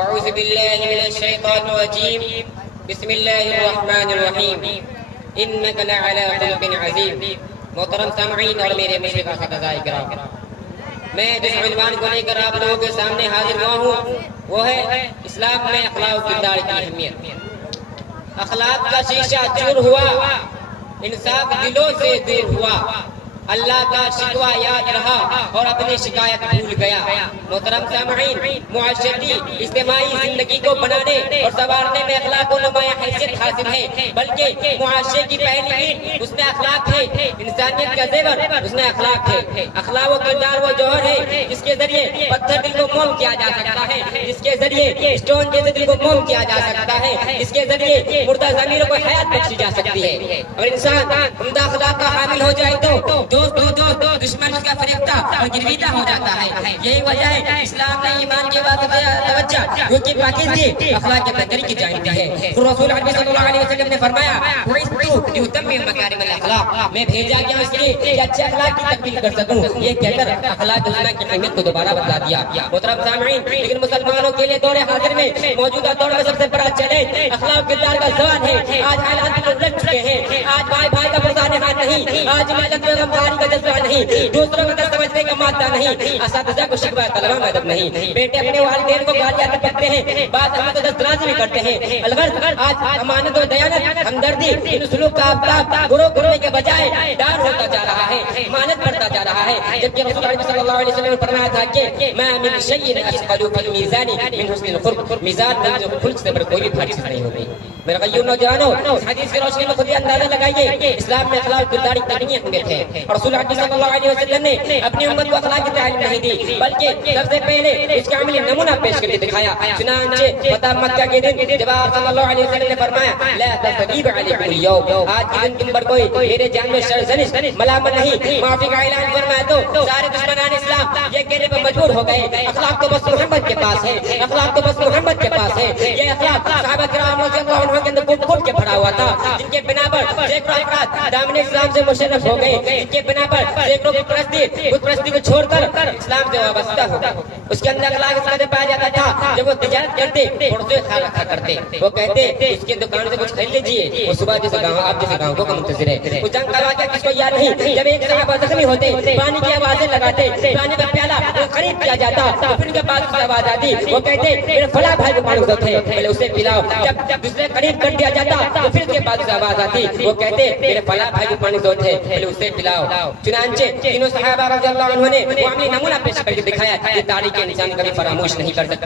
اعوذ باللہ من الشیطان الرجیم بسم اللہ الرحمن الرحیم انک لعلی خلق عظیم۔ محترم سامعین اور میرے مشرق اساتذہ کرام، میں جس عنوان کو لے کر آپ لوگوں کے سامنے حاضر ہوا ہوں وہ ہے اسلام میں اخلاق و کردار کی اہمیت۔ اخلاق کا شیشہ چور ہوا، انصاف دلوں سے دور ہوا، اللہ کا شکوہ یاد رہا اور اپنی شکایت بھول گیا۔ محترم سامعین، معاشرتی اجتماعی زندگی کو بنانے اور سنوارنے میں اخلاق کو نمایاں حیثیت حاصل ہے، بلکہ معاشرے کی پہلی اینٹ اس میں اخلاق ہے، انسانیت کا زیور اس میں اخلاق ہے۔ اخلاق و کردار وہ جوہر ہے جس کے ذریعے پتھر دل کو موم کیا جا سکتا ہے، جس کے ذریعے اسٹون جیسے دل کو موم کیا جا سکتا ہے، جس کے ذریعے مردہ ضمیروں کو حیات بخشی جا سکتی ہے۔ اور انسان عمدہ اخلاق کا حامل ہو جائے تو دوست دشمن اس کا فریفتہ اور گرویدہ ہو جاتا ہے۔ یہی وجہ ہے اسلام نے ایمان کے بعد توجہ جو کہ پاکیزگی اخلاق کے بہتری کی جانب دی ہے۔ رسول اللہ صلی اللہ علیہ وسلم نے فرمایا بعثت لاتمم مکارم الاخلاق، میں بھیجا گیا اس لیے کہ اچھے اخلاق کی تکمیل کر سکوں۔ یہ کہہ کر اخلاق کی اہمیت کو دوبارہ بتا دیا۔ محترم سامعین، لیکن مسلمانوں کے لیے دور حاضر میں موجودہ دور میں سب سے بڑا چیلنج اخلاق کردار کا زوال ہے۔ آج حالات الٹ چکے ہیں، آج بھائی بھائی کا برسانے ہاتھ نہیں، آج ملت میں غمخواری کا جذبہ نہیں، دوسروں کو سمجھنے کا مادہ نہیں، اساتذہ کو شکوہ طلبہ میں ادب نہیں، بیٹے اپنے والدین کو گالیاں پکڑتے ہیں، بعض ہم تو دسترازی بھی کرتے ہیں۔ الغرض آج امانت و دیانت، ہمدردی، ان سلوک کا آفتاب گروہ کرنے کے بجائے ڈار ہوتا جا رہا ہے، امانت بڑھتا جا رہا ہے۔ جبکہ رسول اللہ صلی اللہ علیہ وسلم نے فرمایا تھا کہ ما من شیء اثقل فی المیزان من حسن الخلق، میزان میں جو خلق سے بڑھ کوئی بھی بھاری چیز نہیں ہوگی۔ میرے غیور نوجوانوں، اس حدیث کی روشنی میں خود یہ اندازہ لگائیے کہ اسلام میں اخلاق کردار کتنی اہمیت ہے۔ اور رسول اللہ صلی اللہ علیہ وسلم نے اپنی امت کو اخلاق کی تعلیم نہیں دی، بلکہ سب سے پہلے اس کا عملی نمونہ پیش کر کے دکھایا۔ چنانچہ فتح مکہ کے دن جب آپ صلی اللہ علیہ وسلم نے فرمایا لا تثریب علیکم اليوم، آج کے دن تم پر کوئی میرے جان میں سرزنش ملامت نہیں، معافی کا اعلان فرمایا تو سارے دشمنان اسلام یہ کہنے پر مجبور ہو گئے اخلاق تو بس محمد کے پاس ہے، اخلاق تو بس محمد کے پاس ہے۔ یہ اخلاق صحابہ کرام رضی اللہ عنہم کے اندر گھٹ کے بھرا ہوا تھا، جن کے بنا پر سینکڑوں افراد دامن اسلام سے مشرف ہو گئے، جن کے بنا پر سینکڑوں بت پرستی کو چھوڑ کر اسلام سے وابستہ ہو گئے۔ اس کے اندر اخلاق اس طرح پایا جاتا تھا جب وہ تجارت کرتے تھوڑے سے خیال رکھا کرتے، وہ کہتے اس کے دکان سے کچھ خرید لیجیے، وہ صبح جیسے گاؤں آپ جیسے گاؤں کو منتظر ہے۔ وہ جنگ کا واقعہ کس کو یاد نہیں، جب ایک صحابہ زخمی ہوتے پانی کی آوازیں لگاتے، پانی کا پیالہ خرید کیا جاتا تو پھر ان کے پاس آواز آتی، وہ کہتے میرے فلاں بھائی کو پانی ضرورت ہے پہلے اسے پلاؤ۔ جب دوسرے قریب کر دیا جاتا تو پھر اس کے پاس آواز آتی، وہ کہتے میرے فلاں بھائی کو پانی ضرورت ہے پہلے اسے پلاؤ۔ چنانچہ تینوں صحابہ رضی اللہ عنہ نے وہ عملی نمونہ پیش کر کے دکھایا، یہ تاریخ انسان کبھی فراموش نہیں کر سکتا۔